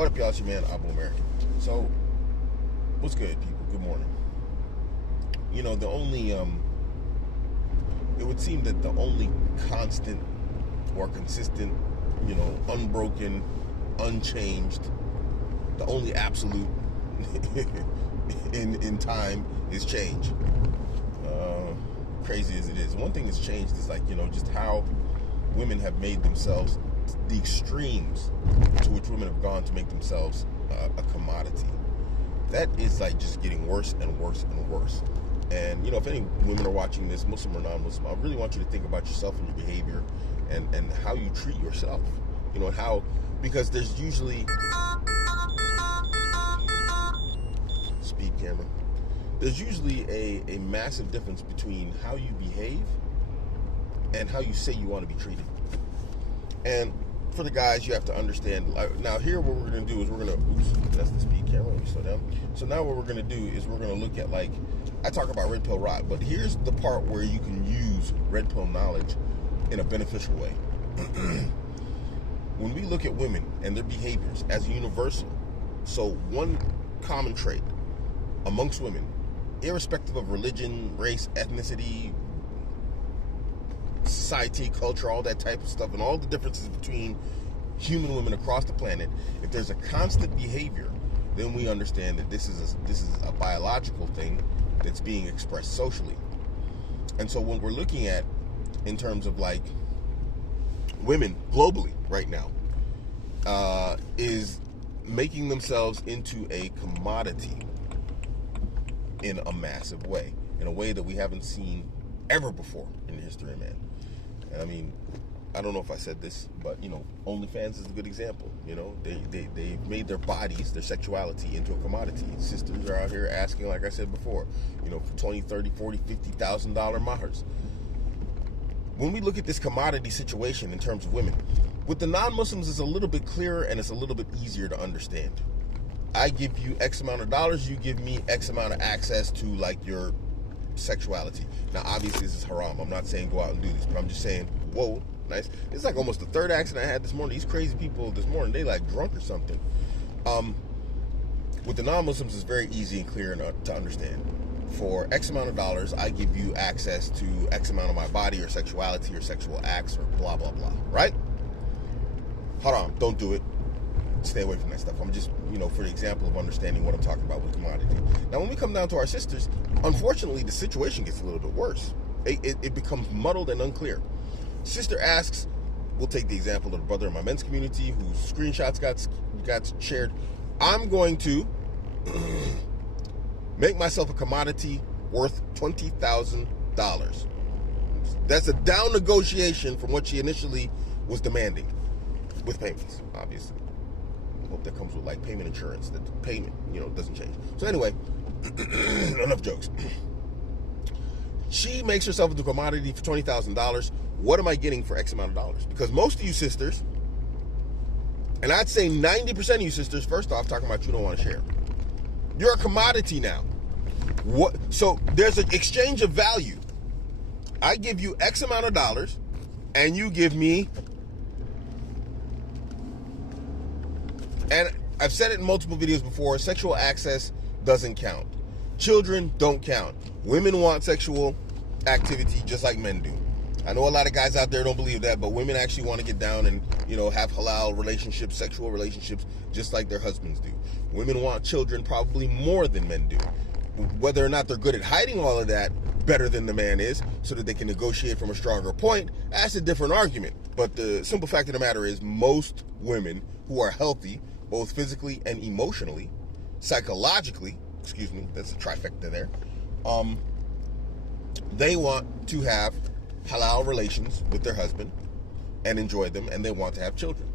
What up, y'all? It's your man, Abuamerican. So, what's good, people? Good morning. You know, the only, it would seem that the only constant or consistent, unbroken, unchanged, the only absolute in time is change. Crazy as it is. One thing that's changed is just how women have made themselves, the extremes to which women have gone to make themselves a commodity. That is just getting worse and worse and worse. And if any women are watching this, Muslim or non-Muslim, I really want you to think about yourself and your behavior and how you treat yourself. Because there's usually speed camera. There's usually a massive difference between how you behave and how you say you want to be treated. And for the guys, you have to understand. Now, here, what we're going to do is that's the speed camera. Let me slow down. So now what we're going to do is we're going to look at, I talk about red pill rot, but here's the part where you can use red pill knowledge in a beneficial way. When we look at women and their behaviors as universal, so one common trait amongst women, irrespective of religion, race, ethnicity, society, culture, all that type of stuff, and all the differences between human women across the planet, if there's a constant behavior, then we understand that this is a biological thing that's being expressed socially. And so what we're looking at in terms of women globally right now is making themselves into a commodity in a massive way, in a way that we haven't seen ever before in the history of man. And I mean, I don't know if I said this, but OnlyFans is a good example. They've made their bodies, their sexuality into a commodity. Sisters are out here asking, like I said before, for $20, $30, $40, $50,000 mahars. When we look at this commodity situation in terms of women, with the non-Muslims, it's a little bit clearer and it's a little bit easier to understand. I give you X amount of dollars, you give me X amount of access to your sexuality. Now, obviously, this is haram. I'm not saying go out and do this, but I'm just saying, whoa, nice. It's almost the third accident I had this morning. These crazy people this morning, they drunk or something. With the non-Muslims, it's very easy and clear to understand. For X amount of dollars, I give you access to X amount of my body or sexuality or sexual acts or blah, blah, blah, right? Haram, don't do it. Stay away from that stuff. I'm just, for the example of understanding what I'm talking about with commodity. Now, when we come down to our sisters, unfortunately, the situation gets a little bit worse. It becomes muddled and unclear. Sister asks, we'll take the example of the brother in my men's community whose screenshots got shared. I'm going to make myself a commodity worth $20,000. That's a down negotiation from what she initially was demanding, with payments, obviously. Hope that comes with payment insurance, that the payment, doesn't change. So anyway, enough jokes. She makes herself into a commodity for $20,000. What am I getting for X amount of dollars? Because most of you sisters, and I'd say 90% of you sisters, first off, talking about you don't want to share. You're a commodity now. What? So there's an exchange of value. I give you X amount of dollars, and you give me. And I've said it in multiple videos before, sexual access doesn't count. Children don't count. Women want sexual activity just like men do. I know a lot of guys out there don't believe that, but women actually want to get down and, have halal relationships, sexual relationships, just like their husbands do. Women want children probably more than men do. Whether or not they're good at hiding all of that better than the man is, so that they can negotiate from a stronger point, that's a different argument. But the simple fact of the matter is most women who are healthy, both physically and emotionally, psychologically, that's a trifecta there, they want to have halal relations with their husband and enjoy them, and they want to have children.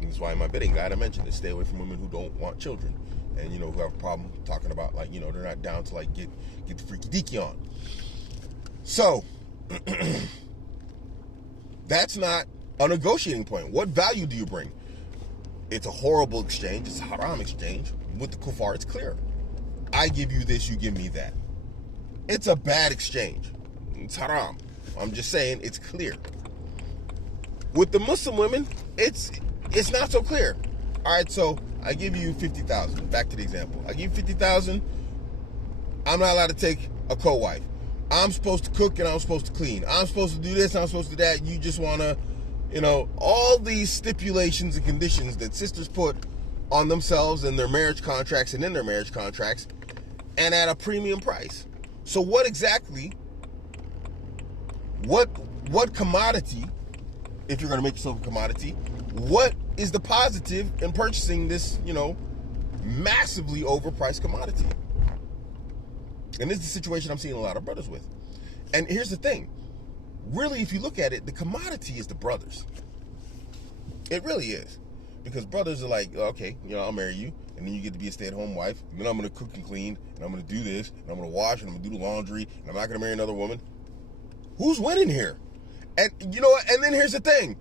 And that's why in my bidding guide I mentioned this: stay away from women who don't want children and who have a problem talking about they're not down to get the freaky deaky on. So that's not a negotiating point. What value do you bring? It's a horrible exchange. It's a haram exchange. With the kuffar, it's clear. I give you this, you give me that. It's a bad exchange. It's haram. I'm just saying it's clear. With the Muslim women, it's not so clear. All right, so I give you 50,000. Back to the example. I give you 50,000. I'm not allowed to take a co-wife. I'm supposed to cook and I'm supposed to clean. I'm supposed to do this, I'm supposed to do that. You just want to, all these stipulations and conditions that sisters put on themselves and their marriage contracts and in their marriage contracts, and at a premium price. So what exactly, what commodity, if you're going to make yourself a commodity, what is the positive in purchasing this, massively overpriced commodity? And this is the situation I'm seeing a lot of brothers with. And here's the thing. Really, if you look at it, the commodity is the brothers. It really is. Because brothers are like, okay, I'll marry you, and then you get to be a stay-at-home wife, and then I'm going to cook and clean, and I'm going to do this, and I'm going to wash, and I'm going to do the laundry, and I'm not going to marry another woman. Who's winning here? And you know what? And then here's the thing.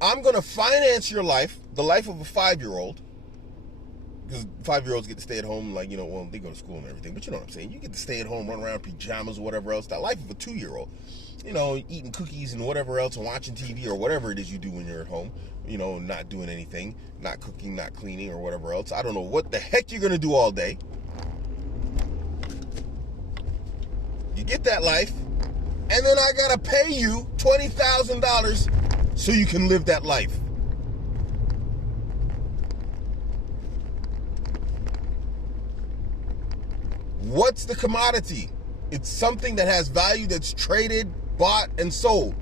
I'm going to finance your life, the life of a 5-year-old, because 5-year-olds get to stay at home, they go to school and everything, but you know what I'm saying. You get to stay at home, run around in pajamas or whatever else. That life of a 2-year-old, eating cookies and whatever else and watching TV or whatever it is you do when you're at home, not doing anything, not cooking, not cleaning or whatever else. I don't know what the heck you're going to do all day. You get that life, and then I got to pay you $20,000 so you can live that life. What's the commodity? It's something that has value, that's traded, bought, and sold.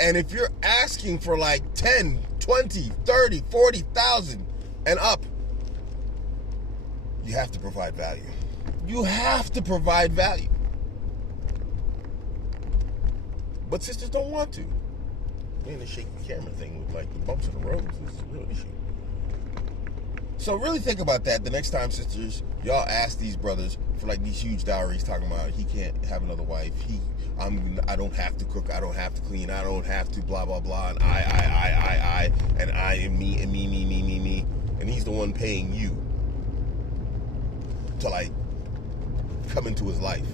And if you're asking for like 10, 20, 30, 40,000 and up, you have to provide value. You have to provide value. But sisters don't want to. Man, the shaky camera thing with the bumps in the road is a real issue. So really think about that the next time, sisters, y'all ask these brothers for these huge dowries, talking about he can't have another wife, I don't have to cook, I don't have to clean, I don't have to blah blah blah, and I and I and me and me, and he's the one paying you to come into his life.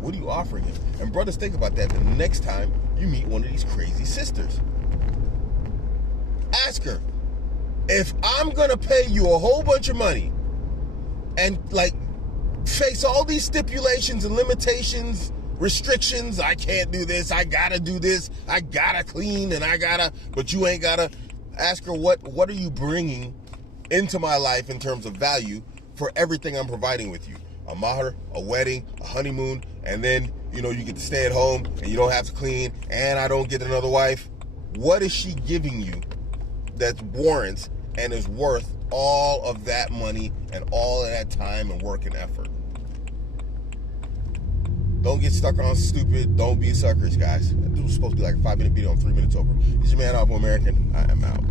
What are you offering him? And brothers, think about that the next time you meet one of these crazy sisters. Ask her, if I'm gonna pay you a whole bunch of money and face all these stipulations and limitations, restrictions, I can't do this, I gotta do this, I gotta clean, but you ain't gotta, ask her what are you bringing into my life in terms of value for everything I'm providing with you? A mahar, a wedding, a honeymoon, and then you get to stay at home and you don't have to clean, and I don't get another wife. What is she giving you that warrants and is worth all of that money and all of that time and work and effort? Don't get stuck on stupid. Don't be suckers, guys. This was supposed to be like a 5-minute video. I'm 3 minutes over. This is your man, Abuamerican. I am out.